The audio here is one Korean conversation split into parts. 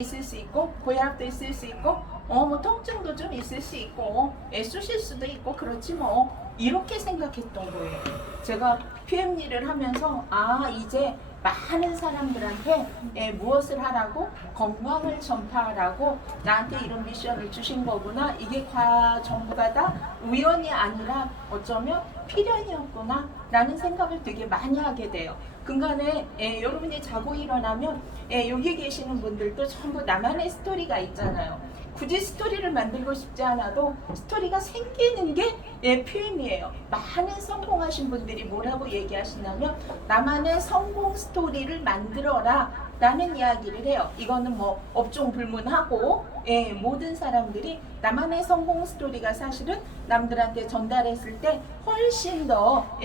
있을 수 있고 고혈압도 있을 수 있고 뭐 통증도 좀 있을 수 있고 쑤실 수도 있고 그렇지 뭐 이렇게 생각했던 거예요. 제가 PM 일을 하면서 이제 많은 사람들한테 무엇을 하라고 건강을 전파하라고 나한테 이런 미션을 주신 거구나. 이게 전부가 다 우연이 아니라 어쩌면 필연이었구나 라는 생각을 되게 많이 하게 돼요. 근간에 여러분이 자고 일어나면 여기 계시는 분들도 전부 나만의 스토리가 있잖아요. 굳이 스토리를 만들고 싶지 않아도 스토리가 생기는 게 PM이에요. 많은 성공하신 분들이 뭐라고 얘기하시냐면 나만의 성공 스토리를 만들어라 라는 이야기를 해요. 이거는 뭐 업종 불문하고 모든 사람들이 나만의 성공 스토리가 사실은 남들한테 전달했을 때 훨씬 더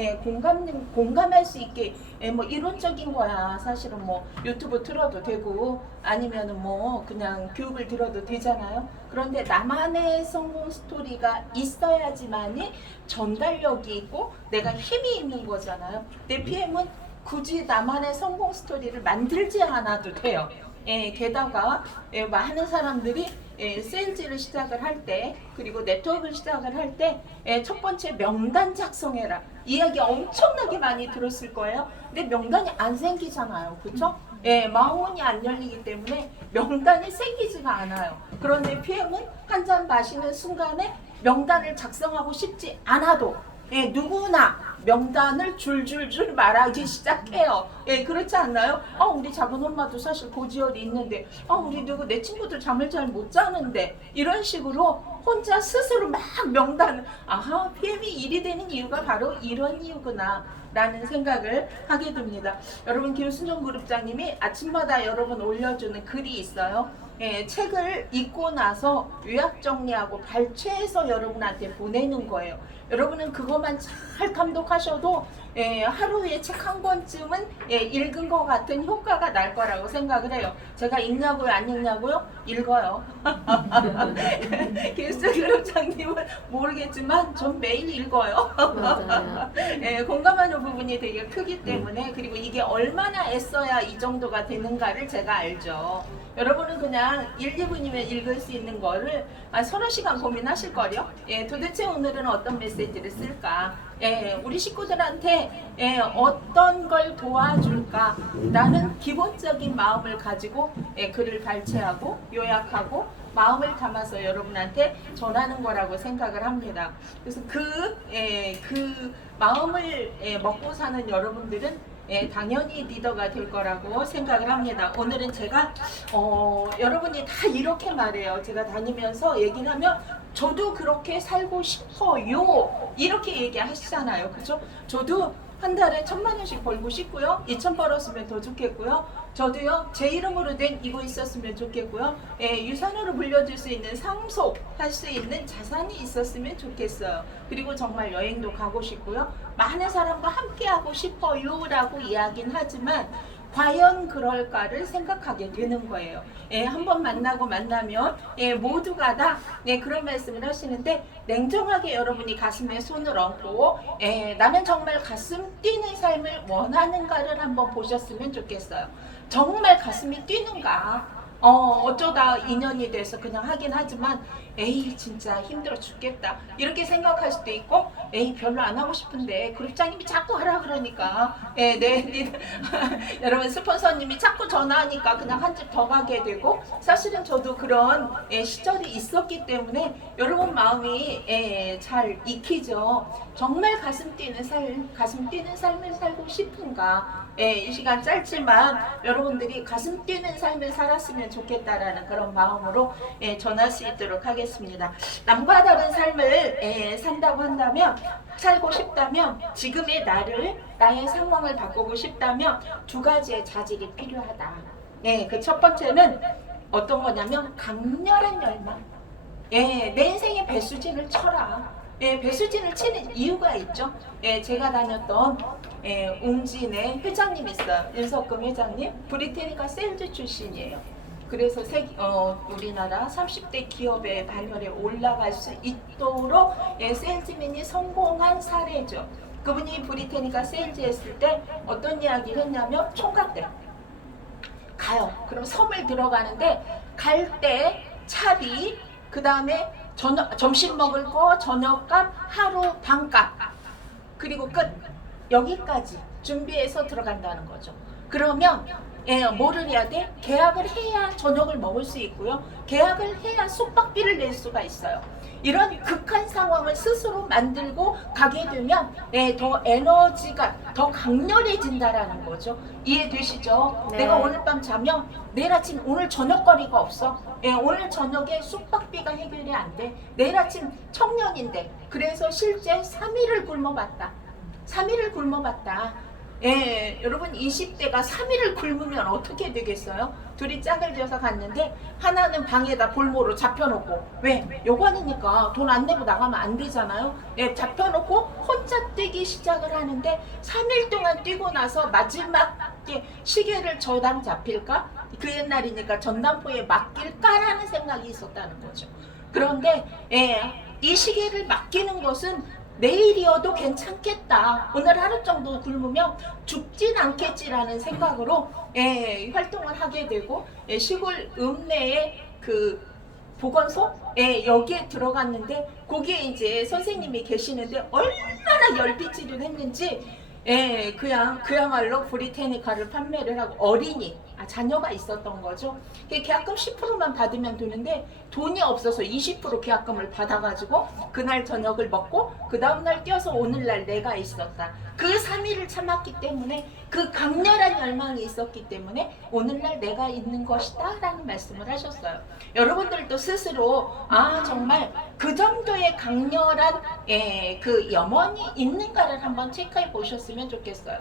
공감할 수 있게 뭐 이론적인 거야. 사실은 뭐 유튜브 틀어도 되고 아니면은 뭐 그냥 교육을 들어도 되잖아요. 그런데 나만의 성공 스토리가 있어야지만이 전달력이 있고 내가 힘이 있는 거잖아요. 내 PM은 굳이 나만의 성공 스토리를 만들지 않아도 돼요. 게다가 많은 사람들이 세일즈를 시작을 할 때 그리고 네트워크를 시작을 할 때 첫 번째 명단 작성해라 이야기 엄청나게 많이 들었을 거예요. 근데 명단이 안 생기잖아요. 그렇죠? 마음문이 안 열리기 때문에 명단이 생기지가 않아요. 그런데 PM은 한 잔 마시는 순간에 명단을 작성하고 싶지 않아도 누구나 명단을 줄줄줄 말하기 시작해요. 그렇지 않나요? 우리 작은 엄마도 사실 고지혈이 있는데, 우리 누구 내 친구도 잠을 잘 못 자는데, 이런 식으로 혼자 스스로 막 명단을, PM이 일이 되는 이유가 바로 이런 이유구나 라는 생각을 하게 됩니다. 여러분, 김순정 그룹장님이 아침마다 여러분 올려주는 글이 있어요. 책을 읽고 나서 요약 정리하고 발췌해서 여러분한테 보내는 거예요. 여러분은 그것만 잘 감독하셔도 하루에 책 한 권쯤은 읽은 것 같은 효과가 날 거라고 생각을 해요. 제가 읽냐고요? 안 읽냐고요? 읽어요. 김수그룹장님은 모르겠지만 전 매일 읽어요. 공감하는 부분이 되게 크기 때문에 그리고 이게 얼마나 애써야 이 정도가 되는가를 제가 알죠. 여러분은 그냥 1, 2분이면 읽을 수 있는 거를 서너 시간 고민하실 거요. 도대체 오늘은 어떤 메시지를 쓸까? 우리 식구들한테 어떤 걸 도와줄까? 라는 기본적인 마음을 가지고 글을 발췌하고 요약하고 마음을 담아서 여러분한테 전하는 거라고 생각을 합니다. 그래서 그 마음을 먹고 사는 여러분들은 당연히 리더가 될 거라고 생각을 합니다. 오늘은 제가 여러분이 다 이렇게 말해요. 제가 다니면서 얘기를 하면 저도 그렇게 살고 싶어요 이렇게 얘기하시잖아요. 그죠? 저도 한 달에 1,000만 원씩 벌고 싶고요. 2,000 벌었으면 더 좋겠고요. 저도요 제 이름으로 된 이거 있었으면 좋겠고요. 유산으로 물려줄 수 있는 상속할 수 있는 자산이 있었으면 좋겠어요. 그리고 정말 여행도 가고 싶고요. 많은 사람과 함께 하고 싶어요 라고 이야기는 하지만 과연 그럴까를 생각하게 되는 거예요. 한번 만나면 모두가 다 그런 말씀을 하시는데 냉정하게 여러분이 가슴에 손을 얹고 나는 정말 가슴 뛰는 삶을 원하는가를 한번 보셨으면 좋겠어요. 정말 가슴이 뛰는가? 어쩌다 인연이 돼서 그냥 하긴 하지만 에이 진짜 힘들어 죽겠다 이렇게 생각할 수도 있고 에이 별로 안 하고 싶은데 그룹장님이 자꾸 하라 그러니까 여러분 스폰서님이 자꾸 전화하니까 그냥 한 집 더 가게 되고 사실은 저도 그런 시절이 있었기 때문에 여러분 마음이 잘 익히죠. 정말 가슴 뛰는 삶을 살고 싶은가? 이 시간 짧지만 여러분들이 가슴 뛰는 삶을 살았으면 좋겠다라는 그런 마음으로 전할 수 있도록 하겠습니다. 남과 다른 삶을 살고 싶다면 지금의 나의 상황을 바꾸고 싶다면 두 가지의 자질이 필요하다. 그 첫 번째는 어떤 거냐면 강렬한 열망. 내 인생의 배수진을 쳐라. 배수진을 치는 이유가 있죠. 제가 다녔던 웅진의 회장님 있어요. 윤석금 회장님. 브리테니카 세일즈 출신이에요. 그래서 우리나라 30대 기업의 반열에 올라갈 수 있도록 세일즈맨이 성공한 사례죠. 그분이 브리테니카 세일즈 했을 때 어떤 이야기를 했냐면 총각 때 가요. 그럼 섬을 들어가는데 갈 때 차비, 그 다음에 점심 먹을 거, 저녁값, 하루 방값, 그리고 끝. 여기까지 준비해서 들어간다는 거죠. 그러면 뭐를 해야 돼? 계약을 해야 저녁을 먹을 수 있고요. 계약을 해야 숙박비를 낼 수가 있어요. 이런 극한 상황을 스스로 만들고 가게 되면 더 에너지가 더 강렬해진다라는 거죠. 이해되시죠? 네. 내가 오늘 밤 자면 내일 아침 오늘 저녁거리가 없어. 오늘 저녁에 숙박비가 해결이 안 돼. 내일 아침 청년인데 그래서 실제 3일을 굶어봤다. 3일을 굶어봤다. 여러분 20대가 3일을 굶으면 어떻게 되겠어요? 둘이 짝을 지어서 갔는데 하나는 방에다 볼모로 잡혀놓고, 왜? 요관이니까 돈 안 내고 나가면 안 되잖아요. 잡혀놓고 혼자 뛰기 시작을 하는데 3일 동안 뛰고 나서 마지막에 시계를 저당 잡힐까? 그 옛날이니까 전당포에 맡길까라는 생각이 있었다는 거죠. 그런데 이 시계를 맡기는 것은 내일이어도 괜찮겠다. 오늘 하루 정도 굶으면 죽진 않겠지라는 생각으로 활동을 하게 되고 시골 읍내의 그 보건소 여기에 들어갔는데 거기에 이제 선생님이 계시는데 얼마나 열빛질을 했는지 그야말로 브리테니카를 판매를 하고 어린이 자녀가 있었던 거죠. 계약금 10%만 받으면 되는데 돈이 없어서 20% 계약금을 받아가지고 그날 저녁을 먹고 그 다음날 뛰어서 오늘날 내가 있었다. 그 3일을 참았기 때문에 그 강렬한 열망이 있었기 때문에 오늘날 내가 있는 것이다 라는 말씀을 하셨어요. 여러분들도 스스로 정말 그 정도의 강렬한 그 염원이 있는가를 한번 체크해 보셨으면 좋겠어요.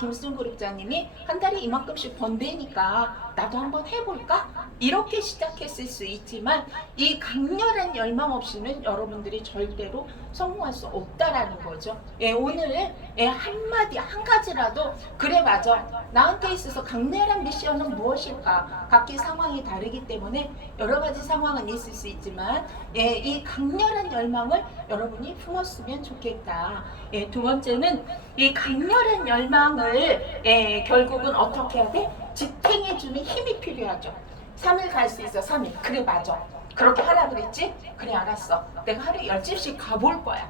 김수정 그룹장님이 한 달에 이만큼씩 번대니까 나도 한번 해볼까? 이렇게 시작했을 수 있지만 이 강렬한 열망 없이는 여러분들이 절대로 성공할 수 없다라는 거죠. 오늘 한마디 한 가지라도 그래 맞아 나한테 있어서 강렬한 미션은 무엇일까? 각기 상황이 다르기 때문에 여러 가지 상황은 있을 수 있지만 이 강렬한 열망을 여러분이 품었으면 좋겠다. 두 번째는 이 강렬한 열망을 결국은 어떻게 해야 돼? 지탱해주는 힘이 필요하죠. 3일 갈 수 있어. 3일. 그래 맞아. 그렇게 하라 그랬지? 그래 알았어. 내가 하루에 10집씩 가볼 거야.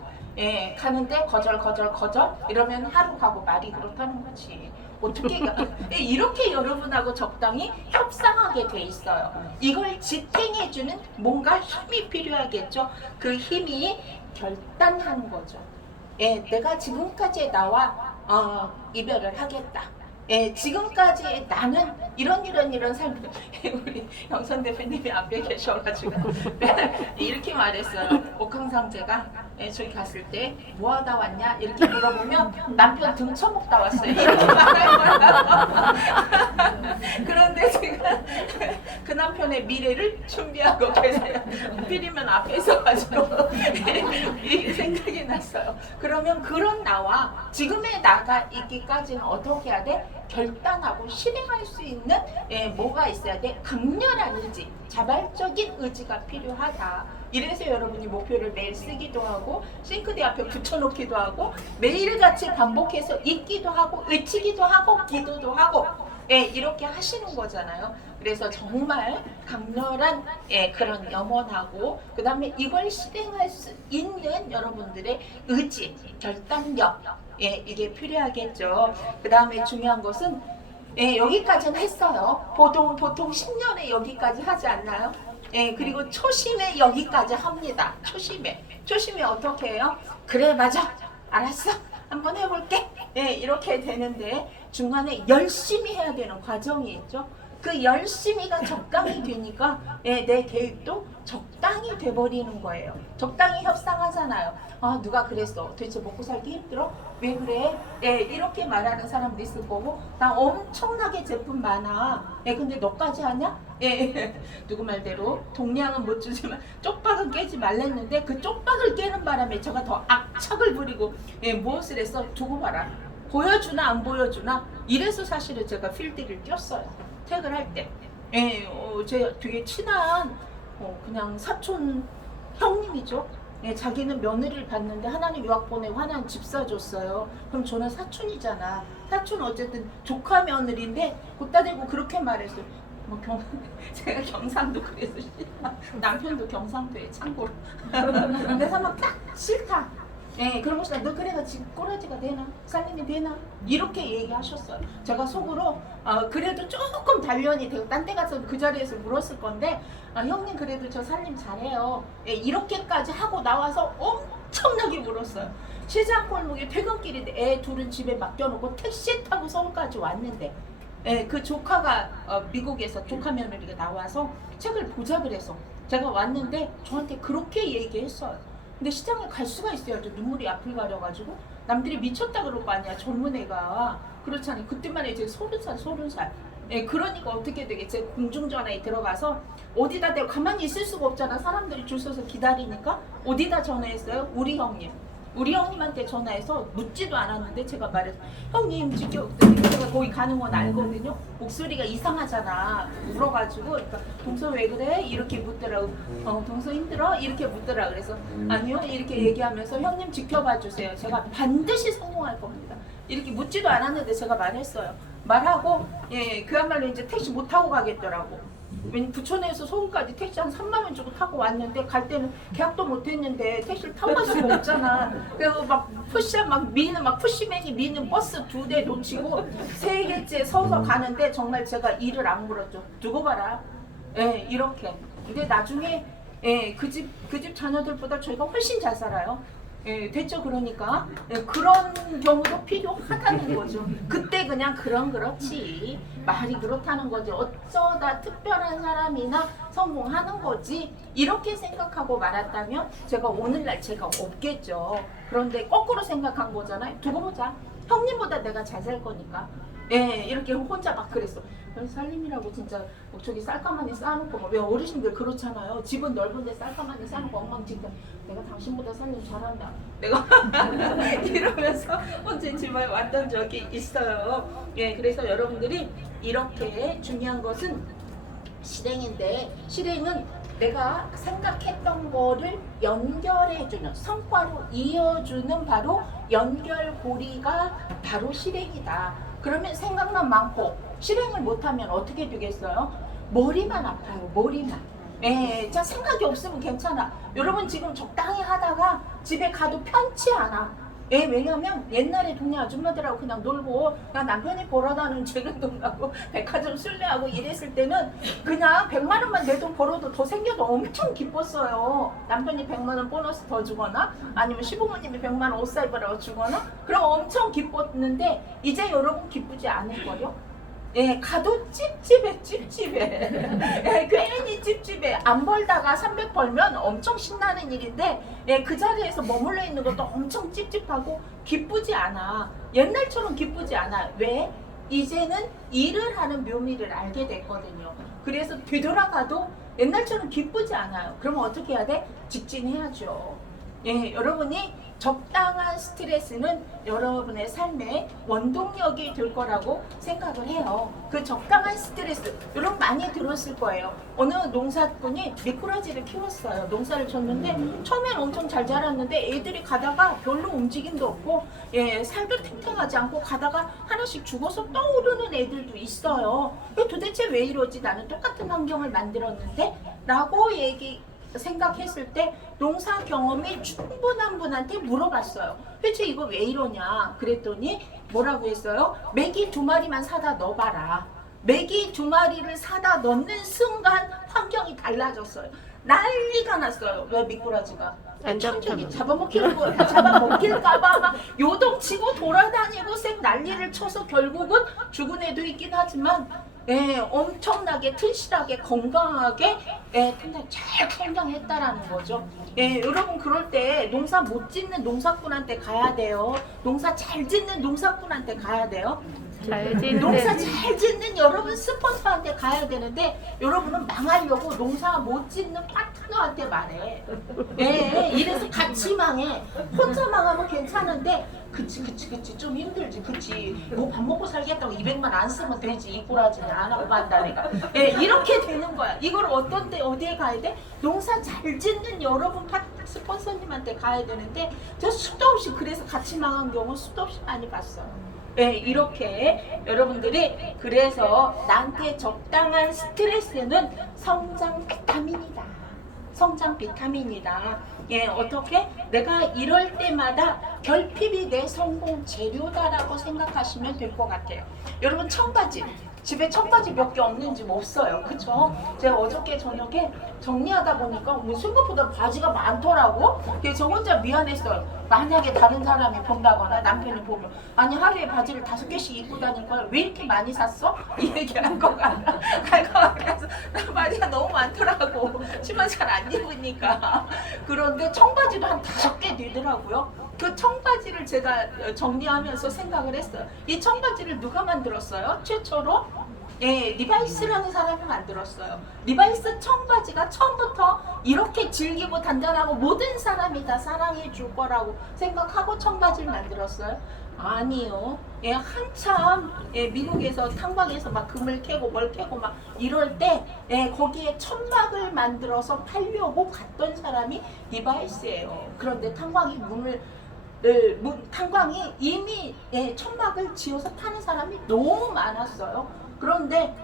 가는데 거절 이러면 하루 가고 말이 그렇다는 거지. 어떻게 이렇게 여러분하고 적당히 협상하게 돼 있어요. 이걸 지탱해주는 뭔가 힘이 필요하겠죠. 그 힘이 결단하는 거죠. 내가 지금까지 나와 이별을 하겠다. 지금까지 나는 이런 삶을 우리 영선 대표님이 앞에 계셔가지고 이렇게 말했어요. 옥황상제가 저기 갔을 때 뭐 하다 왔냐 이렇게 물어보면 남편 등 쳐먹다 왔어요. 이렇게 말해요. 그런데 제가 그 남편의 미래를 준비하고 계세요. 하필이면 앞에 있어가지고 이 생각이 났어요. 그러면 그런 나와 지금의 나가 있기까지는 어떻게 해야 돼? 결단하고 실행할 수 있는 뭐가 있어야 돼? 강렬한 의지, 자발적인 의지가 필요하다. 이래서 여러분이 목표를 매일 쓰기도 하고 싱크대 앞에 붙여놓기도 하고 매일같이 반복해서 읽기도 하고 외치기도 하고 기도도 하고 이렇게 하시는 거잖아요. 그래서 정말 강렬한 그런 염원하고 그 다음에 이걸 실행할 수 있는 여러분들의 의지, 결단력 이게 필요하겠죠. 그 다음에 중요한 것은 여기까지는 했어요. 보통 10년에 여기까지 하지 않나요? 그리고 초심에 여기까지 합니다. 초심에 어떻게 해요? 그래 맞아 알았어 한번 해볼게 이렇게 되는데 중간에 열심히 해야 되는 과정이 있죠. 그 열심히가 적당히 되니까 내 계획도 적당히 돼버리는 거예요. 적당히 협상하잖아요. 누가 그랬어. 도대체 먹고 살기 힘들어? 왜 그래? 이렇게 말하는 사람도 있을 거고 나 엄청나게 제품 많아. 근데 너까지 하냐? 누구 말대로 동량은 못 주지만 쪽박은 깨지 말랬는데 그 쪽박을 깨는 바람에 제가 더 악착을 부리고 무엇을 했어? 두고 봐라. 보여주나 안 보여주나? 이래서 사실은 제가 필드를 뛰었어요. 퇴근할 때. 제 되게 친한 그냥 사촌 형님이죠. 자기는 며느리를 봤는데 하나는 유학 보내고 하나는 집 사줬어요. 그럼 저는 사촌이잖아. 사촌 어쨌든 조카 며느리인데 갖다 대고 그렇게 말했어요. 뭐 제가 경상도 그래서 남편도 경상도에 참고로. 그래서 막 딱 싫다. 예, 그런 것이 너 그래가 지금 꼬라지가 되나? 살림이 되나? 이렇게 얘기하셨어요. 제가 속으로 그래도 조금 단련이 되고 딴 데 가서 그 자리에서 물었을 건데 형님 그래도 저 살림 잘해요. 예, 이렇게까지 하고 나와서 엄청나게 물었어요. 시장 골목에 퇴근길인데 애 둘은 집에 맡겨놓고 택시 타고 서울까지 왔는데 예, 그 조카가 미국에서 조카 며느리가 나와서 책을 보자 그래서 제가 왔는데 저한테 그렇게 얘기했어요. 근데 시장에 갈 수가 있어야죠. 눈물이 앞을 가려가지고 남들이 미쳤다 그럴 거 아니야. 젊은 애가 그렇잖아요. 그때만 해도 30살. 예, 그러니까 어떻게 되겠지? 공중전화에 들어가서 어디다 대고 가만히 있을 수가 없잖아. 사람들이 줄 서서 기다리니까 어디다 전화했어요? 우리 형님한테 전화해서 묻지도 않았는데 제가 말해서 형님 지켜드리고 제가 거기 가는 건 알거든요. 목소리가 이상하잖아. 울어가지고 그러니까 동서 왜 그래? 이렇게 묻더라고. 동서 힘들어? 이렇게 묻더라. 그래서 아니요 이렇게 얘기하면서 형님 지켜봐 주세요. 제가 반드시 성공할 겁니다. 이렇게 묻지도 않았는데 제가 말했어요. 말하고 예 그야말로 이제 택시 못 타고 가겠더라고. 부천에서 서울까지 택시 한 3만 원 주고 타고 왔는데 갈 때는 계약도 못 했는데 택시를 타고 갈 수가 없잖아. 그래서 막 푸시맨이 미는 버스 2대 놓치고 3개째 서서 가는데 정말 제가 이를 악물었죠. 두고 봐라. 예, 이렇게. 근데 나중에 예, 그 집 자녀들보다 저희가 훨씬 잘 살아요. 예, 됐죠. 그러니까 예, 그런 경우도 필요하다는 거죠. 그때 그냥 그렇지 말이 그렇다는 거지. 어쩌다 특별한 사람이나 성공하는 거지 이렇게 생각하고 말았다면 제가 오늘날 제가 없겠죠. 그런데 거꾸로 생각한 거잖아요. 두고 보자. 형님보다 내가 잘 살 거니까. 예, 이렇게 혼자 막 그랬어. 살림이라고 진짜 저기 쌀가마니 쌓아놓고 왜 어르신들 그렇잖아요. 집은 넓은데 쌀가마니 쌓아놓고 엉망진창. 내가 당신보다 살림 잘한다. 내가 이러면서 혼자 집에 왔던 적이 있어요. 예, 그래서 여러분들이 이렇게 중요한 것은 실행인데 실행은 내가 생각했던 거를 연결해주는 성과로 이어주는 바로 연결고리가 바로 실행이다. 그러면 생각만 많고 실행을 못하면 어떻게 되겠어요? 머리만 아파요. 머리만. 예, 자 생각이 없으면 괜찮아. 여러분 지금 적당히 하다가 집에 가도 편치 않아. 예, 왜냐면 옛날에 동네 아줌마들하고 그냥 놀고 그냥 남편이 벌어다는 재근돈 나고 백화점 순례하고 이랬을 때는 그냥 100만 원만 내 돈 벌어도 더 생겨도 엄청 기뻤어요. 남편이 100만 원 보너스 더 주거나 아니면 시부모님이 100만 원 옷 사입으라고 주거나 그럼 엄청 기뻤는데 이제 여러분 기쁘지 않을걸요? 예, 가도 찝찝해. 예, 괜히 찝찝해. 안 벌다가 300 벌면 엄청 신나는 일인데, 예, 그 자리에서 머물러 있는 것도 엄청 찝찝하고 기쁘지 않아. 옛날처럼 기쁘지 않아. 왜? 이제는 일을 하는 묘미를 알게 됐거든요. 그래서 되돌아가도 옛날처럼 기쁘지 않아요. 그러면 어떻게 해야 돼? 직진해야죠. 예, 여러분이 적당한 스트레스는 여러분의 삶에 원동력이 될 거라고 생각을 해요. 그 적당한 스트레스, 여러분 많이 들었을 거예요. 어느 농사꾼이 미꾸라지를 키웠어요. 농사를 졌는데 처음엔 엄청 잘 자랐는데 애들이 가다가 별로 움직임도 없고 예, 살도 탱탱하지 않고 가다가 하나씩 죽어서 떠오르는 애들도 있어요. 도대체 왜 이러지? 나는 똑같은 환경을 만들었는데 라고 생각했을 때 농사 경험이 충분한 분한테 물어봤어요. 대체 이거 왜 이러냐 그랬더니 뭐라고 했어요? 메기 2마리만 사다 넣어봐라. 메기 2마리를 사다 넣는 순간 환경이 달라졌어요. 난리가 났어요. 왜? 미꾸라지가 천적이 잡아먹힐까봐 막 요동치고 돌아다니고 쌩 난리를 쳐서 결국은 죽은 애도 있긴 하지만 예, 엄청나게 튼실하게 건강하게 예, 근데 잘 성장했다라는 거죠. 예, 여러분 그럴 때 농사 못 짓는 농사꾼한테 가야 돼요. 농사 잘 짓는 농사꾼한테 가야 돼요. 농사 잘 짓는 여러분 스폰서한테 가야 되는데 여러분은 망하려고 농사 못 짓는 파트너한테 말해. 예, 이래서 같이 망해. 혼자 망하면 괜찮은데 그치 좀 힘들지. 그치 뭐 밥 먹고 살겠다고 200만 안 쓰면 되지. 이 꼬라지는 안 하고 간다 내가. 예, 이렇게 되는 거야. 이걸 어디에 가야 돼? 농사 잘 짓는 여러분 스폰서님한테 가야 되는데 저 수도 없이 그래서 같이 망한 경우 수도 없이 많이 봤어요. 예, 이렇게 여러분들이 그래서 나한테 적당한 스트레스는 성장 비타민이다. 성장 비타민이다. 예, 어떻게? 내가 이럴 때마다 결핍이 내 성공 재료다라고 생각하시면 될 것 같아요. 여러분 청바지. 집에 청바지 몇 개 없는지 없어요. 그쵸? 제가 어저께 저녁에 정리하다 보니까 생각보다 바지가 많더라고. 그래서 저 혼자 미안했어요. 만약에 다른 사람이 본다거나 남편이 보면 아니 하루에 바지를 5개씩 입고 다닐 거야. 왜 이렇게 많이 샀어? 이 얘기할 것 같아서 나 바지가 너무 많더라고. 치마 잘 안 입으니까. 그런데 청바지도 한 5개 되더라고요. 그 청바지를 제가 정리하면서 생각을 했어요. 이 청바지를 누가 만들었어요? 최초로? 예, 리바이스라는 사람이 만들었어요. 리바이스 청바지가 처음부터 이렇게 질기고 단단하고 모든 사람이 다 사랑해 줄 거라고 생각하고 청바지를 만들었어요? 아니요. 예, 한참 미국에서 탄광에서 막 금을 캐고 뭘 캐고 막 이럴 때 거기에 천막을 만들어서 팔려고 갔던 사람이 리바이스예요. 그런데 탄광이 이미 천막을 지어서 파는 사람이 너무 많았어요. 그런데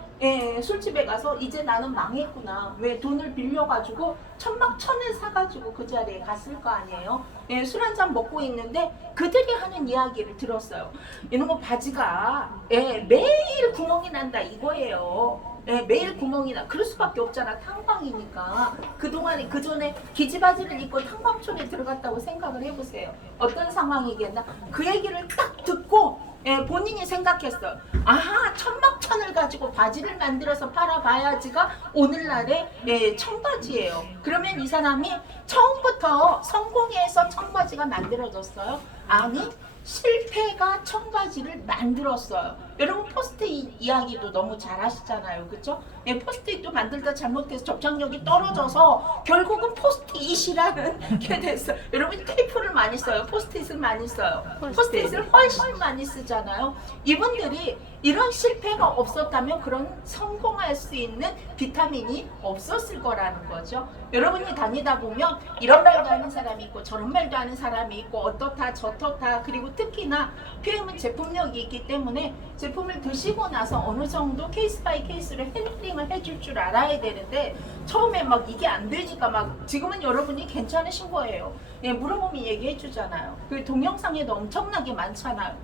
술집에 가서 이제 나는 망했구나. 왜 돈을 빌려가지고 천막천을 사가지고 그 자리에 갔을 거 아니에요. 술 한잔 먹고 있는데 그들이 하는 이야기를 들었어요. 이런 거 바지가 매일 구멍이 난다 이거예요. 매일 구멍이 나. 그럴 수밖에 없잖아. 탄광이니까. 그동안에 그전에 기지바지를 입고 탄광촌에 들어갔다고 생각을 해보세요. 어떤 상황이겠나. 그 얘기를 딱 듣고 본인이 생각했어요. 아하, 천막천을 가지고 바지를 만들어서 팔아봐야지가 오늘날의 청바지예요. 그러면 이 사람이 처음부터 성공해서 청바지가 만들어졌어요? 아니, 실패가 청바지를 만들었어요. 여러분 포스트잇 이야기도 너무 잘 하시잖아요. 그쵸? 포스트잇도 만들다 잘못해서 접착력이 떨어져서 결국은 포스트잇이라는 게 됐어요. 여러분 테이프를 많이 써요. 포스트잇을 많이 써요. 포스트잇을 훨씬 많이 쓰잖아요. 이분들이 이런 실패가 없었다면 그런 성공할 수 있는 비타민이 없었을 거라는 거죠. 여러분이 다니다 보면 이런 말도 하는 사람이 있고 저런 말도 하는 사람이 있고 어떻다 저렇다. 그리고 특히나 PM은 제품력이 있기 때문에 제품을 드시고 나서 어느 정도 케이스 바이 케이스로 핸들링을 해줄 줄 알아야 되는데 처음에 막 이게 안 되니까 막 지금은 여러분이 괜찮으신 거예요. 물어보면 얘기해 주잖아요. 그 동영상에도 엄청나게 많잖아요.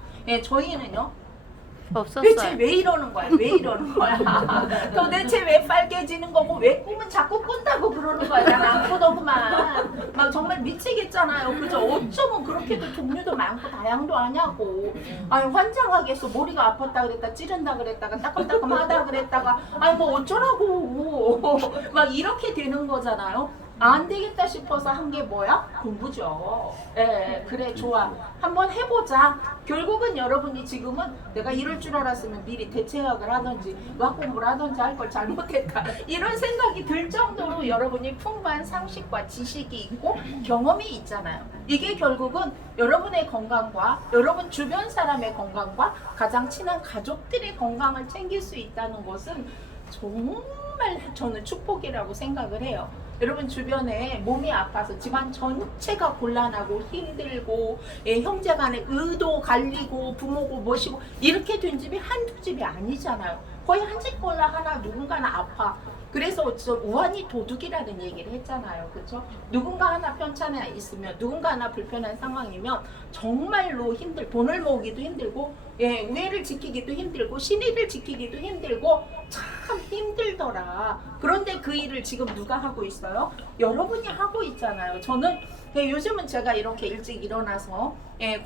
저희는요. 없었어요. 대체 왜 이러는 거야? 왜 이러는 거야? 도대체 왜 빨개지는 거고 왜 꿈은 자꾸 꾼다고 그러는 거야? 난 안 꾸더구만. 막 정말 미치겠잖아요. 그죠? 어쩌면 그렇게도 종류도 많고 다양도 하냐고. 아니 환장하겠어. 머리가 아팠다 그랬다 찌른다 그랬다가 따끔따끔하다 그랬다가 아니 뭐 어쩌라고. 막 이렇게 되는 거잖아요. 안 되겠다 싶어서 한 게 뭐야? 공부죠. 그래 좋아. 한번 해보자. 결국은 여러분이 지금은 내가 이럴 줄 알았으면 미리 대체학을 하든지 의학 공부를 하든지 할 걸 잘못했다. 이런 생각이 들 정도로 여러분이 풍부한 상식과 지식이 있고 경험이 있잖아요. 이게 결국은 여러분의 건강과 여러분 주변 사람의 건강과 가장 친한 가족들의 건강을 챙길 수 있다는 것은 정말 저는 축복이라고 생각을 해요. 여러분 주변에 몸이 아파서 집안 전체가 곤란하고 힘들고 형제간에 의도 갈리고 부모고 모시고 이렇게 된 집이 한두 집이 아니잖아요. 거의 한 집꼴라 하나 누군가는 아파. 그래서 저 우환이 도둑이라는 얘기를 했잖아요. 그렇죠? 누군가 하나 편찮아 있으면 누군가 하나 불편한 상황이면 정말로 돈을 모으기도 힘들고 우애를 지키기도 힘들고 신의를 지키기도 힘들고 참 힘들더라. 그런데 그 일을 지금 누가 하고 있어요? 여러분이 하고 있잖아요. 저는 요즘은 제가 이렇게 일찍 일어나서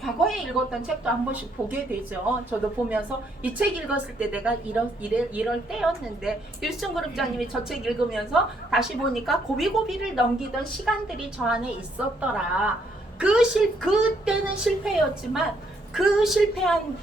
과거에 읽었던 책도 한 번씩 보게 되죠. 저도 보면서 이 책 읽었을 때 내가 이럴 때였는데 일순 그룹장님이 저 책 읽으면서 다시 보니까 고비고비를 넘기던 시간들이 저 안에 있었더라. 그때는 실패였지만 그 실패한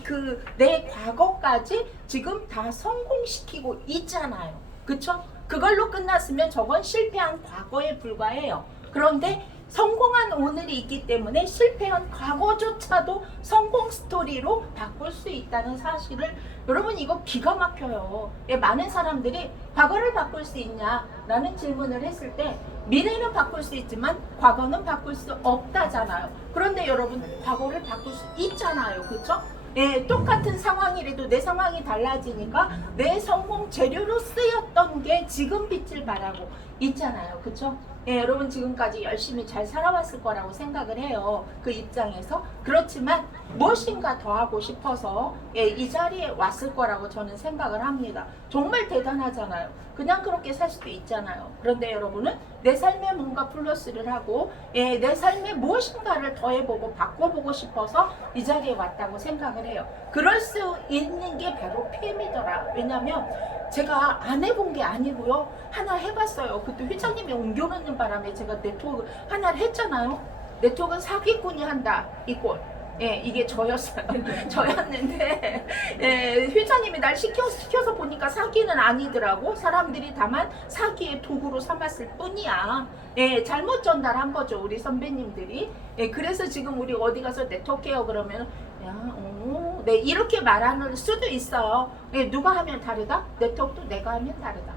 내 과거까지 지금 다 성공시키고 있잖아요. 그쵸? 그걸로 끝났으면 저건 실패한 과거에 불과해요. 그런데 성공한 오늘이 있기 때문에 실패한 과거조차도 성공 스토리로 바꿀 수 있다는 사실을 여러분 이거 기가 막혀요. 많은 사람들이 과거를 바꿀 수 있냐 라는 질문을 했을 때 미래는 바꿀 수 있지만 과거는 바꿀 수 없다잖아요. 그런데 여러분 과거를 바꿀 수 있잖아요. 그렇죠? 예, 똑같은 상황이라도 내 상황이 달라지니까 내 성공 재료로 쓰였던 게 지금 빛을 발하고 있잖아요. 그쵸? 예, 여러분 지금까지 열심히 잘 살아왔을 거라고 생각을 해요. 그 입장에서. 그렇지만 무엇인가 더 하고 싶어서 예, 이 자리에 왔을 거라고 저는 생각을 합니다. 정말 대단하잖아요. 그냥 그렇게 살 수도 있잖아요. 그런데 여러분은 내 삶에 뭔가 플러스를 하고 예, 내 삶에 무엇인가를 더해보고 바꿔보고 싶어서 이 자리에 왔다고 생각을 해요. 그럴 수 있는 게 바로 PM이더라. 왜냐면 제가 안 해본 게 아니고요. 하나 해봤어요. 그때 회장님이 옮겨놓는 바람에 제가 네트워크 하나를 했잖아요. 네트워크는 사기꾼이 한다. 이꼴. 예, 이게 저였어요. 저였는데, 예, 회장님이 날 시켜서 보니까 사기는 아니더라고. 사람들이 다만 사기의 도구로 삼았을 뿐이야. 예, 잘못 전달한 거죠. 우리 선배님들이. 예, 그래서 지금 우리 어디 가서 네트워크해요 그러면, 야, 오, 네, 이렇게 말하는 수도 있어요. 예, 누가 하면 다르다? 네트워크도 내가 하면 다르다.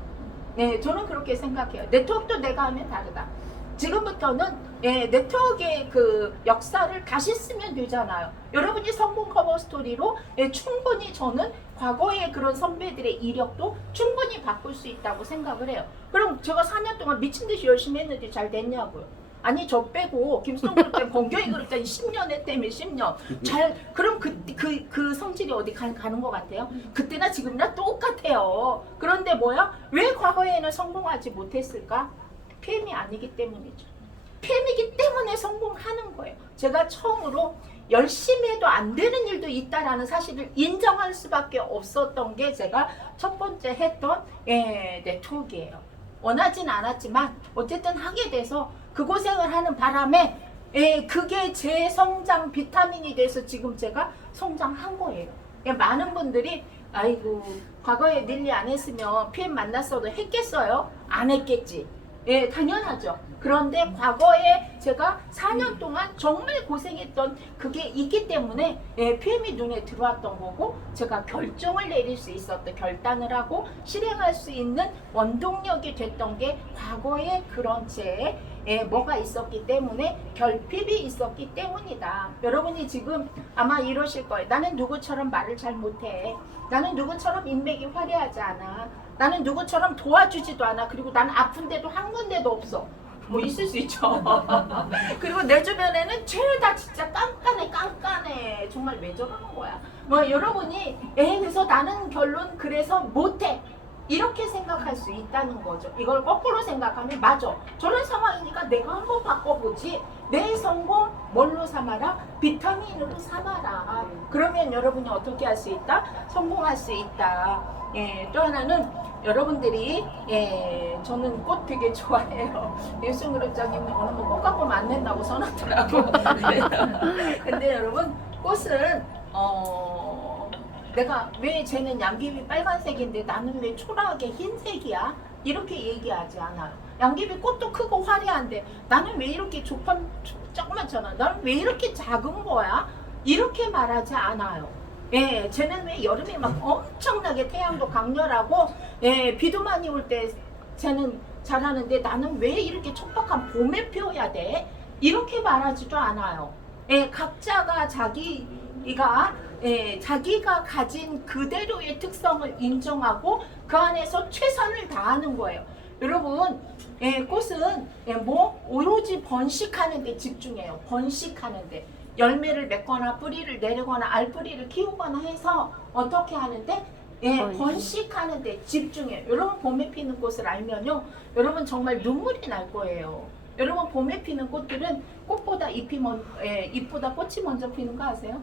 네, 저는 그렇게 생각해요. 네트워크도 내가 하면 다르다. 지금부터는 예, 네트워크의 그 역사를 다시 쓰면 되잖아요. 여러분이 성공 커버 스토리로 예, 충분히 저는 과거의 그런 선배들의 이력도 충분히 바꿀 수 있다고 생각을 해요. 그럼 제가 4년 동안 미친 듯이 열심히 했는데 잘 됐냐고요. 아니 저 빼고 김수동 그룹장 권경희 그룹장 10년 했다며 10년 잘 그럼 그 성질이 어디 가는 것 같아요? 그때나 지금이나 똑같아요. 그런데 뭐야? 왜 과거에는 성공하지 못했을까? PM이 아니기 때문이죠. PM이기 때문에 성공하는 거예요. 제가 처음으로 열심히 해도 안 되는 일도 있다라는 사실을 인정할 수밖에 없었던 게 제가 첫 번째 했던 네트워크예요. 원하진 않았지만 어쨌든 하게 돼서 그 고생을 하는 바람에 그게 제 성장 비타민이 돼서 지금 제가 성장한 거예요. 많은 분들이 아이고 과거에 닐리 안 했으면 PM 만났어도 했겠어요? 안 했겠지. 예, 당연하죠. 그런데 과거에 제가 4년 동안 정말 고생했던 그게 있기 때문에 PM이 눈에 들어왔던 거고 제가 결정을 내릴 수 있었던 결단을 하고 실행할 수 있는 원동력이 됐던 게 과거에 그런 제 뭐가 있었기 때문에 결핍이 있었기 때문이다. 여러분이 지금 아마 이러실 거예요. 나는 누구처럼 말을 잘 못해. 나는 누구처럼 인맥이 화려하지 않아. 나는 누구처럼 도와주지도 않아. 그리고 나는 아픈데도 한 군데도 없어. 뭐 있을 수 있죠. 그리고 내 주변에는 죄다 진짜 깐깐해. 정말 왜 저러는 거야. 뭐 여러분이 그래서 나는 결론 그래서 못해. 이렇게 생각할 수 있다는 거죠. 이걸 거꾸로 생각하면 맞아. 저런 상황이니까 내가 한번 바꿔보지. 내 성공 뭘로 삼아라? 비타민으로 삼아라. 그러면 여러분이 어떻게 할 수 있다? 성공할 수 있다. 또 하나는 여러분들이 저는 꽃 되게 좋아해요. 일순 그룹장님이 오늘 꽃 갖고 안 낸다고 써놨더라고. 근데 여러분 꽃은 내가 왜 쟤는 양귀비 빨간색인데 나는 왜 초라하게 흰색이야? 이렇게 얘기하지 않아요. 양귀비 꽃도 크고 화려한데 나는 왜 이렇게 조그맣잖아. 나는 왜 이렇게 작은 거야? 이렇게 말하지 않아요. 쟤는 왜 여름에 막 엄청나게 태양도 강렬하고 비도 많이 올 때 쟤는 잘하는데 나는 왜 이렇게 촉박한 봄에 피어야 돼? 이렇게 말하지도 않아요. 각자가 자기가 가진 그대로의 특성을 인정하고 그 안에서 최선을 다하는 거예요. 여러분, 꽃은 오로지 번식하는 데 집중해요. 번식하는 데. 열매를 맺거나 뿌리를 내리거나 알뿌리를 키우거나 해서 어떻게 하는데? 번식하는 데 집중해요. 여러분 봄에 피는 꽃을 알면요. 여러분 정말 눈물이 날 거예요. 여러분 봄에 피는 꽃들은 꽃보다 잎보다 꽃이 먼저 피는 거 아세요?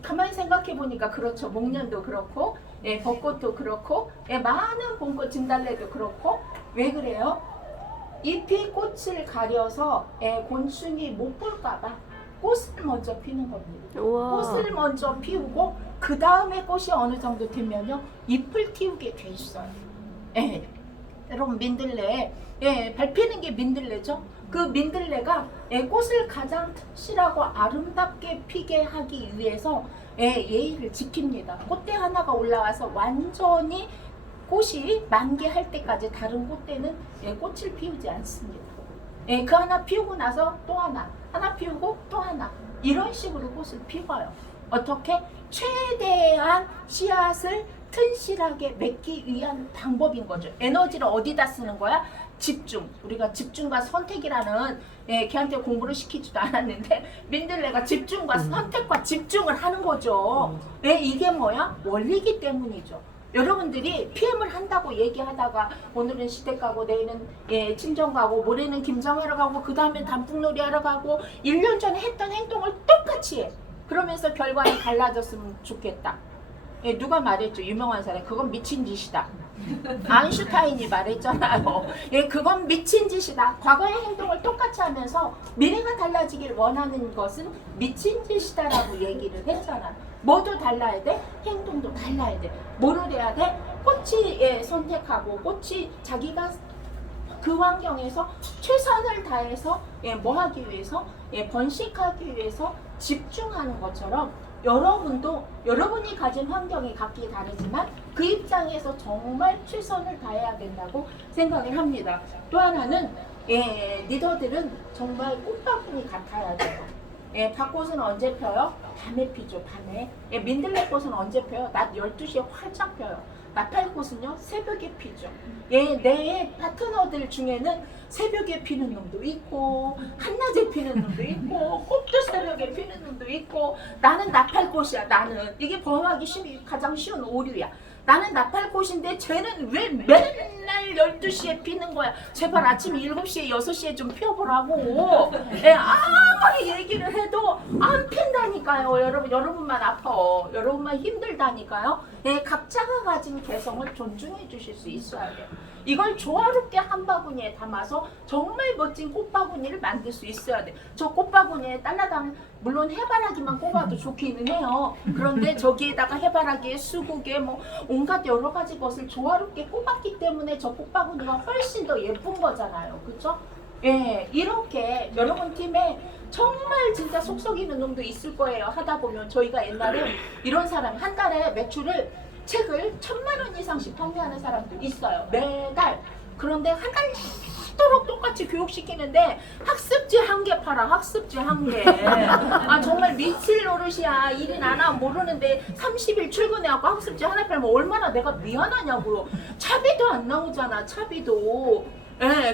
가만히 생각해 보니까 그렇죠. 목련도 그렇고, 벚꽃도 그렇고, 많은 봄꽃 진달래도 그렇고, 왜 그래요? 잎이 꽃을 가려서 곤충이 못 볼까봐 꽃을 먼저 피는 겁니다. 우와. 꽃을 먼저 피우고 그 다음에 꽃이 어느 정도 되면요 잎을 틔우게 돼 있어요. 여러분 민들레, 밟히는 게 민들레죠. 그 민들레가 꽃을 가장 튼실하고 아름답게 피게 하기 위해서 예의를 지킵니다. 꽃대 하나가 올라와서 완전히 꽃이 만개할 때까지 다른 꽃대는 꽃을 피우지 않습니다. 그 하나 피우고 나서 또 하나 피우고 또 하나 이런 식으로 꽃을 피워요. 어떻게? 최대한 씨앗을 튼실하게 맺기 위한 방법인 거죠. 에너지를 어디다 쓰는 거야? 집중. 우리가 집중과 선택이라는 걔한테 공부를 시키지도 않았는데 민들레가 집중과 선택과 집중을 하는 거죠. 이게 뭐야? 원리기 때문이죠. 여러분들이 PM을 한다고 얘기하다가 오늘은 시댁 가고 내일은 친정 가고 모레는 김장하러 가고 그 다음에 단풍놀이 하러 가고 1년 전에 했던 행동을 똑같이 해. 그러면서 결과는 달라졌으면 좋겠다. 누가 말했죠? 유명한 사람. 그건 미친 짓이다. 아인슈타인이 말했잖아요. 그건 미친 짓이다. 과거의 행동을 똑같이 하면서 미래가 달라지길 원하는 것은 미친 짓이다라고 얘기를 했잖아. 뭐도 달라야 돼? 행동도 달라야 돼. 뭐를 해야 돼? 꽃이 선택하고 꽃이 자기가 그 환경에서 최선을 다해서 뭐 하기 위해서 번식하기 위해서 집중하는 것처럼 여러분도 여러분이 가진 환경이 각기 다르지만 그 입장에서 정말 최선을 다해야 된다고 생각을 합니다. 또 하나는 리더들은 정말 꽃바구니 같아야 돼요. 밭꽃은 언제 펴요? 밤에 피죠. 밤에. 민들레꽃은 언제 펴요? 낮 12시에 활짝 펴요. 나팔꽃은요 새벽에 피죠. 내 파트너들 중에는 새벽에 피는 놈도 있고 한낮에 피는 놈도 있고 꽃도 새벽에 피는 놈도 있고 나는 나팔꽃이야. 나는 이게 범하기 가장 쉬운 오류야. 나는 나팔꽃인데 쟤는 왜 맨날 12시에 피는 거야. 제발 아침 7시에 6시에 좀 피워보라고. 아무리 얘기를 해도 안 핀다니까요. 여러분만 아파. 여러분만 힘들다니까요. 각자가 가진 개성을 존중해 주실 수 있어야 돼요. 이걸 조화롭게 한 바구니에 담아서 정말 멋진 꽃바구니를 만들 수 있어야 돼. 저 꽃바구니에 딸라당 물론 해바라기만 꼽아도 좋기는 해요. 그런데 저기에다가 해바라기에 수국에 뭐 온갖 여러 가지 것을 조화롭게 꼽았기 때문에 저 꽃바구니가 훨씬 더 예쁜 거잖아요. 그렇죠? 이렇게 여러분 팀에 정말 진짜 속 썩이는 놈도 있을 거예요. 하다 보면 저희가 옛날에 이런 사람 한 달에 매출을 책을 1,000만 원 이상씩 판매하는 사람도 있어요. 매달. 그런데 한 달 내도록 똑같이 교육시키는데 학습지 1개 팔아. 학습지 1개. 정말 미칠 노릇이야. 일인 안 하면 모르는데 30일 출근해갖고 학습지 하나 팔면 얼마나 내가 미안하냐고요. 차비도 안 나오잖아. 차비도.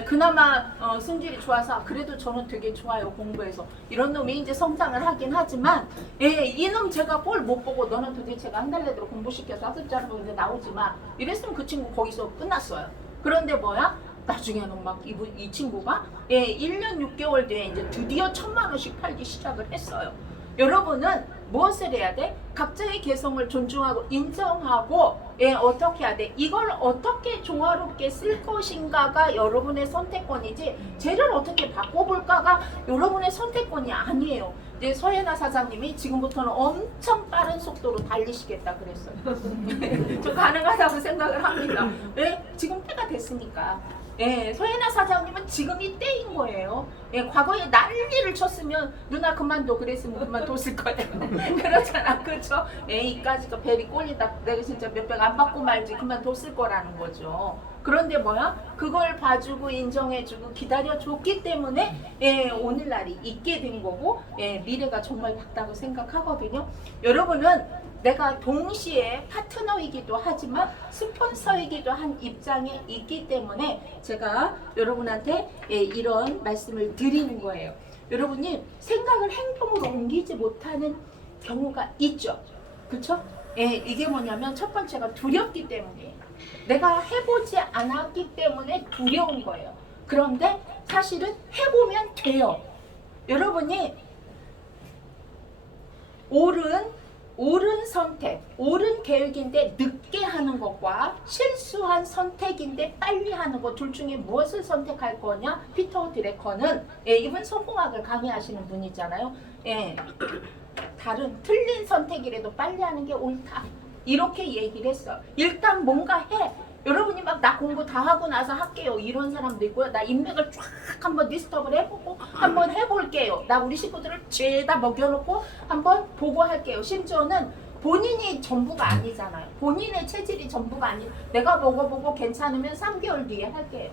그나마 성질이 좋아서 그래도 저는 되게 좋아요. 공부해서 이런 놈이 이제 성장을 하긴 하지만 이놈 제가 꼴 못 보고 너는 도대체가 한 달 내도록 공부시켜서 학습자로 이제 나오지 마 이랬으면 그 친구 거기서 끝났어요. 그런데 뭐야? 나중에는 막 이 친구가 1년 6개월 뒤에 이제 드디어 1,000만 원씩 팔기 시작을 했어요. 여러분은 무엇을 해야 돼? 각자의 개성을 존중하고 인정하고 어떻게 해야 돼? 이걸 어떻게 조화롭게 쓸 것인가가 여러분의 선택권이지 쟤를 어떻게 바꿔볼까가 여러분의 선택권이 아니에요. 이제 서예나 사장님이 지금부터는 엄청 빠른 속도로 달리시겠다 그랬어요. 저 가능하다고 생각을 합니다. 왜? 지금 때가 됐으니까. 서예나 사장님은 지금이 때인 거예요. 과거에 난리를 쳤으면 누나 그만둬 그랬으면 그만뒀을 거예요. 그렇잖아, 그렇죠? 이까지가 벨이 꼴리다 내가 진짜 몇백 안 받고 말지 그만뒀을 거라는 거죠. 그런데 뭐야? 그걸 봐주고 인정해주고 기다려줬기 때문에 오늘날이 있게 된 거고 미래가 정말 밝다고 생각하거든요. 여러분은 내가 동시에 파트너이기도 하지만 스폰서이기도 한 입장에 있기 때문에 제가 여러분한테 이런 말씀을 드리는 거예요. 여러분이 생각을 행동으로 옮기지 못하는 경우가 있죠. 그렇죠? 이게 뭐냐면 첫 번째가 두렵기 때문이에요. 내가 해보지 않았기 때문에 두려운 거예요. 그런데 사실은 해보면 돼요. 여러분이 옳은 선택, 옳은 계획인데 늦게 하는 것과 실수한 선택인데 빨리 하는 것 둘 중에 무엇을 선택할 거냐? 피터 드래커는 이분 성공학을 강의하시는 분이잖아요. 틀린 선택이라도 빨리 하는 게 옳다. 이렇게 얘기를 했어. 일단 뭔가 해. 여러분이 막 나 공부 다 하고 나서 할게요. 이런 사람도 있고요. 나 인맥을 쫙 한번 리스트업을 해보고 한번 해볼게요. 나 우리 식구들을 죄다 먹여놓고 한번 보고 할게요. 심지어는 본인이 전부가 아니잖아요. 본인의 체질이 전부가 아니. 내가 먹어보고 괜찮으면 3개월 뒤에 할게요.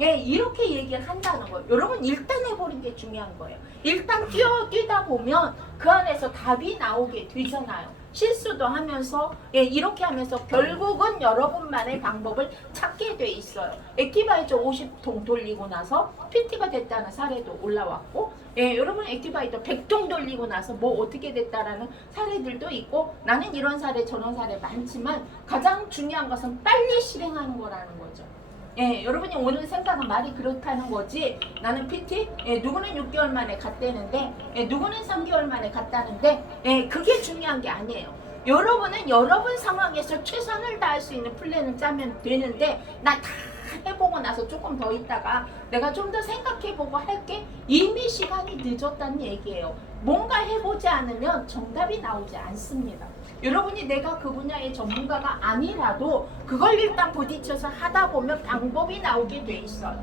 예, 이렇게 얘기를 한다는 거예요. 여러분 일단 해보는 게 중요한 거예요. 일단 뛰다 보면 그 안에서 답이 나오게 되잖아요. 실수도 하면서 예, 이렇게 하면서 결국은 여러분만의 방법을 찾게 돼 있어요. 액티바이저 50통 돌리고 나서 PT가 됐다는 사례도 올라왔고 예, 여러분 액티바이저 100통 돌리고 나서 뭐 어떻게 됐다라는 사례들도 있고 나는 이런 사례 저런 사례 많지만 가장 중요한 것은 빨리 실행하는 거라는 거죠. 예, 여러분이 오늘 생각은 말이 그렇다는 거지. 나는 PT, 예, 누구는 6개월 만에 갔다는데, 예, 누구는 3개월 만에 갔다는데, 예, 그게 중요한 게 아니에요. 여러분은 여러분 상황에서 최선을 다할 수 있는 플랜을 짜면 되는데, 나 다 해보고 나서 조금 더 있다가 내가 좀 더 생각해보고 할게. 이미 시간이 늦었다는 얘기예요. 뭔가 해보지 않으면 정답이 나오지 않습니다. 여러분이 내가 그 분야의 전문가가 아니라도 그걸 일단 부딪혀서 하다 보면 방법이 나오게 돼 있어요.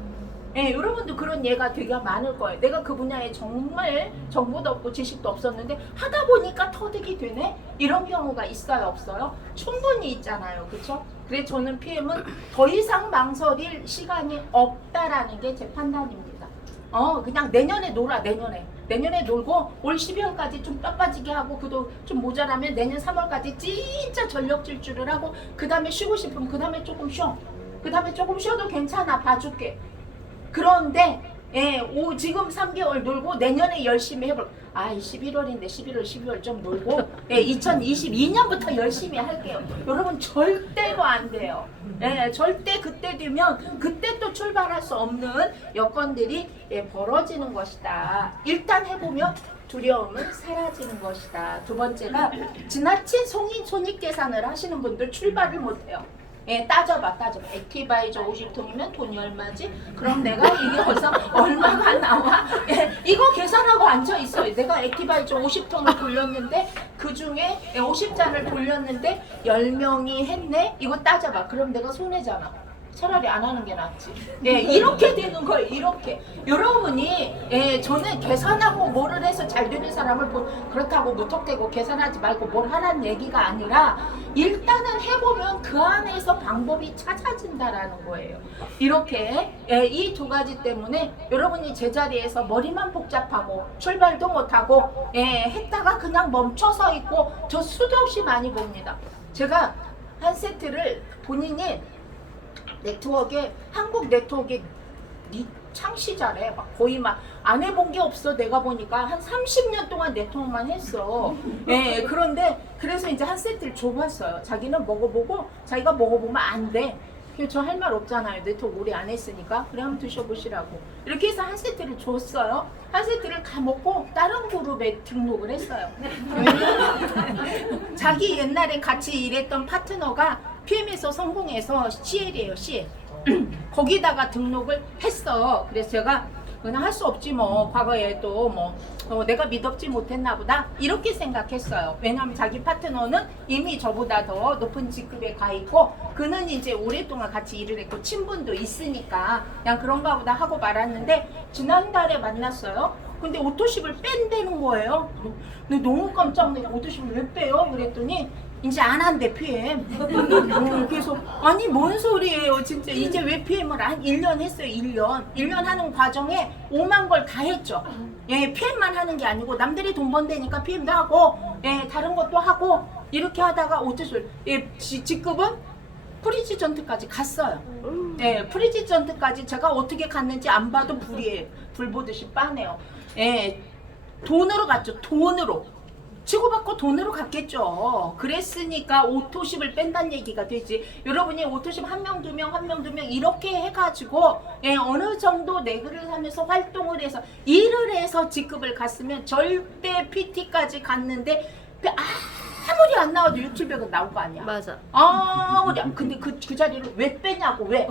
예, 여러분도 그런 예가 되게 많을 거예요. 내가 그 분야에 정말 정보도 없고 지식도 없었는데 하다 보니까 터득이 되네? 이런 경우가 있어요, 없어요? 충분히 있잖아요, 그렇죠? 그래서 저는 PM은 더 이상 망설일 시간이 없다라는 게 제 판단입니다. 그냥 내년에 놀아, 내년에 놀고 올 12월까지 좀 뼈빠지게 하고 그도 좀 모자라면 내년 3월까지 진짜 전력 질주를 하고 그 다음에 쉬고 싶으면 그 다음에 조금 쉬어. 그 다음에 조금 쉬어도 괜찮아, 봐줄게. 그런데 예, 지금 3개월 놀고 내년에 열심히 해볼. 11월인데 11월, 12월 좀 놀고 예, 2022년부터 열심히 할게요. 여러분 절대로 안 돼요. 예, 절대 그때 되면 그때 또 출발할 수 없는 여건들이 예, 벌어지는 것이다. 일단 해보면 두려움은 사라지는 것이다. 두 번째가 지나친 손익 계산을 하시는 분들 출발을 못해요. 예, 따져봐. 액티바이저 50통이면 돈이 얼마지? 그럼 내가 이게 어디서 얼마가 나와? 예, 이거 계산하고 앉아있어요. 내가 액티바이저 50통을 돌렸는데 그 중에 50잔을 돌렸는데 10명이 했네? 이거 따져봐. 그럼 내가 손해잖아. 차라리 안 하는 게 낫지. 예, 이렇게 되는 거예요. 이렇게. 여러분이 예, 저는 계산하고 뭐를 해서 잘 되는 사람을 그렇다고 무턱대고 계산하지 말고 뭘 하라는 얘기가 아니라 일단은 해보면 그 안에서 방법이 찾아진다라는 거예요. 이렇게 예, 이 두 가지 때문에 여러분이 제자리에서 머리만 복잡하고 출발도 못하고 예, 했다가 그냥 멈춰서 있고 저 수도 없이 많이 봅니다. 제가 한 세트를 본인이 네트워크에 한국 네트워크에 창시자래. 막 거의 막 안 해본 게 없어. 내가 보니까 한 30년 동안 네트워크만 했어. 예, 그런데 그래서 이제 한 세트를 줘봤어요. 자기는 먹어보고 자기가 먹어보면 안 돼. 저 할 말 없잖아요. 네트워크 오래 안 했으니까. 그래 한번 드셔보시라고. 이렇게 해서 한 세트를 줬어요. 한 세트를 다 먹고 다른 그룹에 등록을 했어요. 자기 옛날에 같이 일했던 파트너가 PM에서 성공해서 CL이에요, CL. 거기다가 등록을 했어. 그래서 제가 그냥 할 수 없지 뭐. 과거에 또 뭐 내가 믿었지 못했나 보다 이렇게 생각했어요. 왜냐하면 자기 파트너는 이미 저보다 더 높은 직급에 가 있고 그는 이제 오랫동안 같이 일을 했고 친분도 있으니까 그냥 그런가 보다 하고 말았는데 지난달에 만났어요. 근데 오토십을 뺀다는 거예요. 근데 너무 깜짝 놀라. 오토십을 왜 빼요? 그랬더니 이제 안 한대 PM. 그래서 아니 뭔 소리예요 진짜. 이제 왜 PM을 한 1년 했어요. 1년 하는 과정에 5만 걸 다 했죠. 예, PM만 하는 게 아니고 남들이 돈 번다니까 PM도 하고 예, 다른 것도 하고 이렇게 하다가 오토십을 예, 직급은 프리지전트까지 갔어요. 예, 프리지전트까지 제가 어떻게 갔는지 안 봐도 불 보듯이 빠네요. 예, 돈으로 갔죠. 돈으로. 치고받고 돈으로 갔겠죠. 그랬으니까 오토십을 뺀다는 얘기가 되지. 여러분이 오토십 한 명, 두 명, 한 명, 두 명 이렇게 해가지고 예, 어느 정도 내글을 하면서 활동을 해서 일을 해서 직급을 갔으면 절대 PT까지 갔는데 아무리 안 나와도 6,700은 나올 거 아니야. 맞아. 아무리 근데 그 자리를 왜 빼냐고. 왜?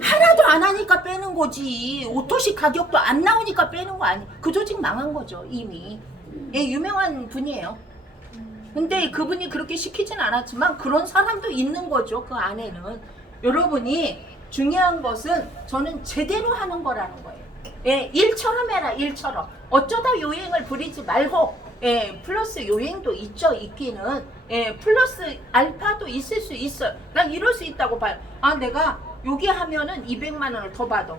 하나도 안 하니까 빼는 거지. 오토십 가격도 안 나오니까 빼는 거 아니. 그 조직 망한 거죠 이미. 예, 유명한 분이에요. 근데 그분이 그렇게 시키진 않았지만 그런 사람도 있는 거죠. 그 안에는. 여러분이 중요한 것은 저는 제대로 하는 거라는 거예요. 예, 일처럼 해라. 일처럼. 어쩌다 요행을 부리지 말고 예, 플러스 요행도 있죠. 있기는. 예, 플러스 알파도 있을 수 있어요. 난 이럴 수 있다고 봐요. 내가 여기 하면은 200만 원을 더 받아.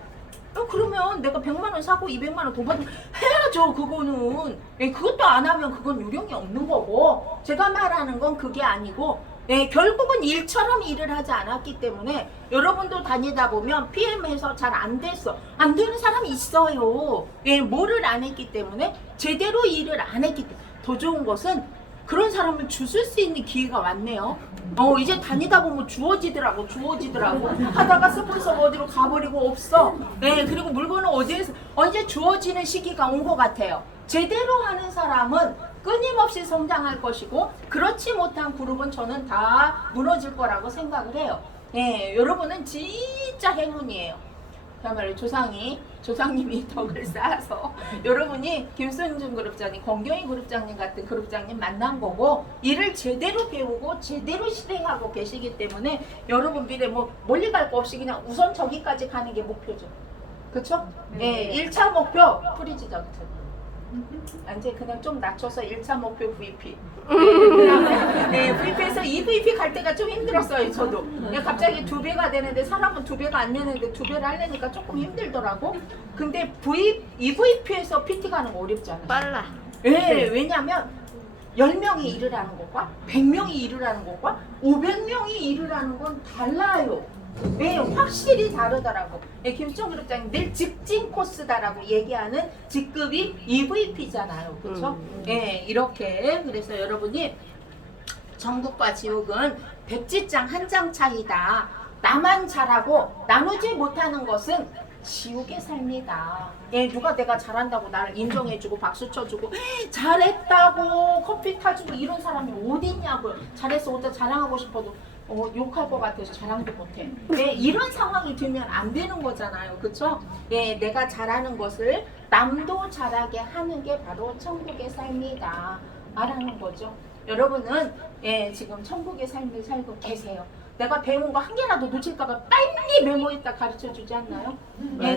그러면 내가 100만 원 사고 200만 원 더 받으면 해야죠. 그거는. 그것도 안 하면 그건 요령이 없는 거고, 제가 말하는 건 그게 아니고, 결국은 일처럼 일을 하지 않았기 때문에 여러분도 다니다 보면 PM에서 잘 안 됐어. 안 되는 사람이 있어요. 뭐를 안 했기 때문에, 제대로 일을 안 했기 때문에. 더 좋은 것은 그런 사람을 주술 수 있는 기회가 왔네요. 이제 다니다 보면 주어지더라고. 하다가 스폰서 어디로 가버리고 없어. 그리고 물건은 언제 주어지는 시기가 온 것 같아요. 제대로 하는 사람은 끊임없이 성장할 것이고, 그렇지 못한 그룹은 저는 다 무너질 거라고 생각을 해요. 여러분은 진짜 행운이에요. 그야말로 조상님이 덕을 쌓아서 여러분이 김순준 그룹장님, 권경희 그룹장님 같은 그룹장님 만난 거고, 일을 제대로 배우고 제대로 실행하고 계시기 때문에 여러분 미래 뭐 멀리 갈 거 없이 그냥 우선 저기까지 가는 게 목표죠. 그쵸? 1차 목표 프리지던트. 이제 그냥 좀 낮춰서 1차 목표 VP. VP에서 2VP 갈 때가 좀 힘들었어요, 저도. 갑자기 2배가 되는데, 사람은 2배가 안 되는데 2배를 하려니까 조금 힘들더라고. 근데 2VP에서 PT 가는 거 어렵잖아요. 빨라. 왜냐면 10명이 일을 하는 것과 100명이 일을 하는 것과 500명이 일을 하는 건 달라요. 확실히 다르더라고. 김수정 그룹장님 늘 직진 코스다라고 얘기하는 직급이 EVP잖아요. 그렇죠? 이렇게. 그래서 여러분이 정국과 지옥은 백지장 한 장 차이다. 나만 잘하고 나누지 못하는 것은 지옥의 삶이다. 누가 내가 잘한다고 나를 인정해주고 박수 쳐주고 잘했다고 커피 타주고 이런 사람이 어딨냐고요. 잘했어, 어디다 자랑하고 싶어도 욕할 것 같아서 자랑도 못해. 이런 상황이 들면 안 되는 거잖아요. 그쵸? 내가 잘하는 것을 남도 잘하게 하는 게 바로 천국의 삶이다 라는 거죠. 여러분은 지금 천국의 삶을 살고 계세요. 내가 배운 거 한 개라도 놓칠까봐 빨리 메모했다 가르쳐 주지 않나요?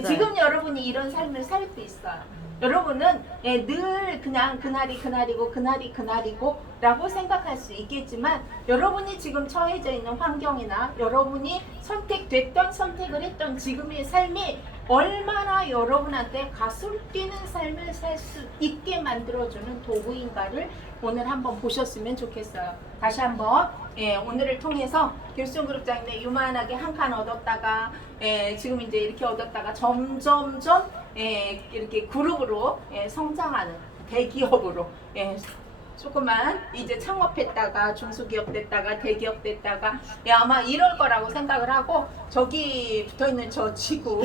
지금 여러분이 이런 삶을 살고 있어요. 여러분은 늘 그냥 그날이 그날이고 라고 생각할 수 있겠지만, 여러분이 지금 처해져 있는 환경이나 여러분이 선택을 했던 지금의 삶이 얼마나 여러분한테 가슴 뛰는 삶을 살 수 있게 만들어주는 도구인가를 오늘 한번 보셨으면 좋겠어요. 다시 한번 오늘을 통해서 김수정 그룹장님의 유만하게 한 칸 얻었다가 지금 이제 이렇게 얻었다가 점점점 이렇게 그룹으로 성장하는 대기업으로 조금만 이제 창업했다가 중소기업 됐다가 대기업 됐다가 아마 이럴 거라고 생각을 하고, 저기 붙어있는 저 지구,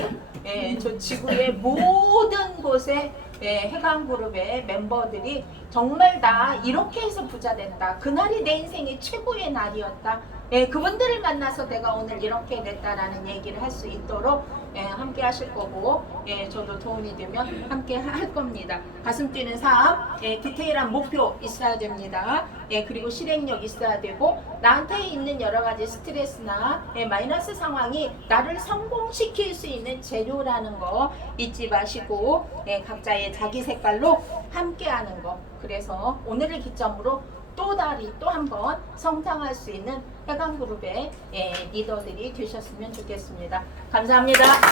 저 지구의 모든 곳에 해강그룹의 멤버들이 정말 다 이렇게 해서 부자 됐다. 그날이 내 인생의 최고의 날이었다. 그분들을 만나서 내가 오늘 이렇게 됐다라는 얘기를 할 수 있도록 함께 하실 거고, 저도 도움이 되면 함께 할 겁니다. 가슴 뛰는 삶, 디테일한 목표 있어야 됩니다. 그리고 실행력 있어야 되고, 나한테 있는 여러 가지 스트레스나 마이너스 상황이 나를 성공시킬 수 있는 재료라는 거 잊지 마시고, 각자의 자기 색깔로 함께 하는 거. 그래서 오늘을 기점으로 또 한 번 성장할 수 있는 해강그룹의 리더들이 되셨으면 좋겠습니다. 감사합니다.